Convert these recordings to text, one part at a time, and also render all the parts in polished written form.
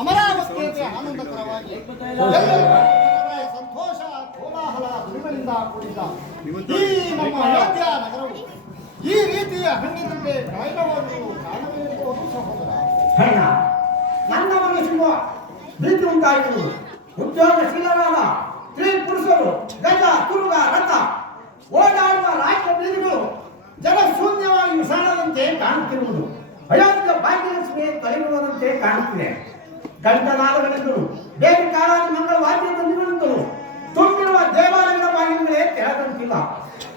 ಅಮರಾವತಿಯಲ್ಲಿ ಆನಂದಕರವಾಗಿ ಸಂತೋಷ ಕೋಲಾಹಲ ದುರಿಗಳಿಂದ ಕೂಡಿದ ಈ ನಮ್ಮ ಅಯೋಧ್ಯ ನಗರವು ಈ ರೀತಿಯ ಹಣ್ಣಿನಂತೆ ಕಾಯ್ದವಾಗಲು ಕಾರಣವೇನಿರುವುದು ಸಹೋದರ. ನನ್ನ ಮನಸ್ಸಿಗೂ ಪ್ರೀತಿ ಉಂಟಾಯಿತು. ಉದ್ಯೋಗಶೀಲರಾದ ಸ್ತ್ರೀ ಪುರುಷರು ಗಜ ಕುರುಗ ರಥ ಓಡಾಡುವ ರಾಜ್ಯ ಬೀದಿಗಳು ಜನಶೂನ್ಯವಾಗಿ ವಿಷಾಣದಂತೆ ಕಾಣುತ್ತಿರುವುದು. ಅಯೋಧ್ಯ ಭಾಗ್ಯಲಕ್ಷ್ಮಿ ತೊಲಗುವುದಂತೆ ಕಾಣುತ್ತಿದೆ. ಗಂಟನಾದಗಳೆಂದರು ಬೇರೆ ಕಾಲಾದ ಮಂಗಳ ವಾದ್ಯದ ನಿರುಳಿದ್ದರು ತುಂಬಿರುವ ದೇವಾಲಯದ ಬಾಗಿಲುಗಳೇ ತೆರೆದಂತಿಲ್ಲ.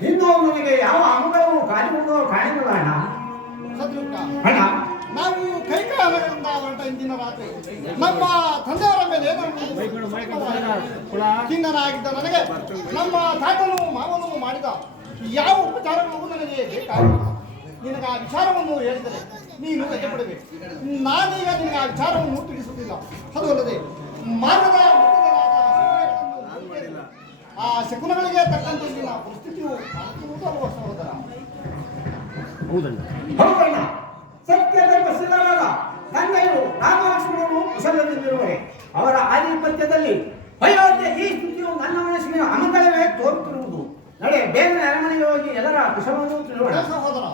ಇನ್ನು ನನಗೆ ಯಾವ ಅಮಂಗಳವೂ ಕಾಣಿರುವುದೋ ಕಾಣಿಲ್ಲ ಅಣ್ಣ. ಅಣ್ಣ, ನಾವು ಕೈಕಾಲಗಳಿಂದ ಹೊರಟ ಇಂದಿನ ರಾತ್ರಿ ನಮ್ಮ ತಂದೆಯವರ ಮೇಲೆ ಖಿನ್ನನಾಗಿದ್ದ ನನಗೆ ನಮ್ಮ ತಾತನು ಮಾವನು ಮಾಡಿದ ಯಾವ ಉಪಚಾರಗಳು ನನಗೆ ಬೇಕಾಗಿಲ್ಲ. ನಿನಗೆ ಆ ವಿಚಾರವನ್ನು ಹೇಳಿದರೆ ನೀನು ಗಜಪಡಬೇಕು. ನಾನೀಗ ನಿನಗೆ ಆ ವಿಚಾರವನ್ನು ತಿಳಿಸುತ್ತಿಲ್ಲ. ಅದು ಅಲ್ಲದೆ ಮಾರ್ಗದ ಆ ಶಕುನಗಳಿಗೆ ತಕ್ಕಂತೆ ನಿನ್ನ ಪರಿಸ್ಥಿತಿಯು ಸಹೋದರ. ಹೌದಣ್ಣ, ಸತ್ಯಧರ್ಮ ಸಿದ್ಧರಾದ ತಂದೆಯು ರಾಮಲಕ್ಷ್ಮಣರು ಕುಶಲದಿಂದಿರುವರೆ ಅವರ ಆಧಿಪತ್ಯದಲ್ಲಿ ಅಯೋಧ್ಯೆ ಈ ಸ್ಥಿತಿಯು ನನ್ನ ಮನಸ್ಸಿನ ಅಮಂಗಳವೇ ತೋರುತ್ತಿರುವುದು. ನಡೆ ಬೇಗನೆ ಅರಮನೆಗೆ ಹೋಗಿ ಎಲ್ಲರ ಕುಶಲವನ್ನು ತಿಳಿಯೋಣ ಸಹೋದರ.